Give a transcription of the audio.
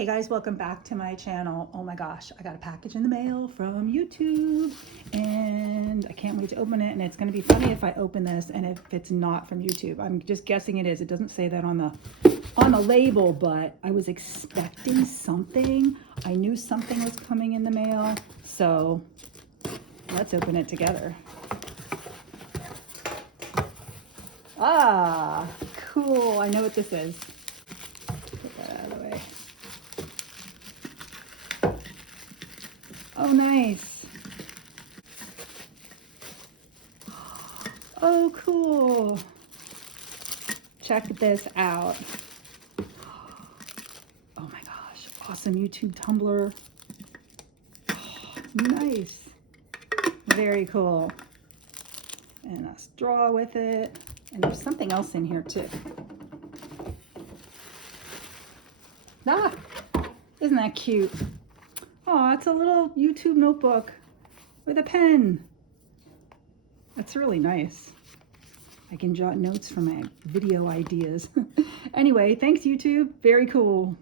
Hey guys, welcome back to my channel. Oh my gosh, I got a package in the mail from YouTube and I can't wait to open it. And it's gonna be funny if I open this and if it's not from YouTube. I'm just guessing it is. It doesn't say that on the label, but I was expecting something. I knew something was coming in the mail. So let's open it together. Ah, cool. I know what this is. Get that out of the way. Oh, nice. Oh, cool. Check this out. Oh my gosh, awesome YouTube tumbler. Oh, nice. Very cool. And a straw with it. And there's something else in here too. Ah, isn't that cute? Oh, it's a little YouTube notebook with a pen. That's really nice. I can jot notes for my video ideas. Anyway, thanks YouTube. Very cool.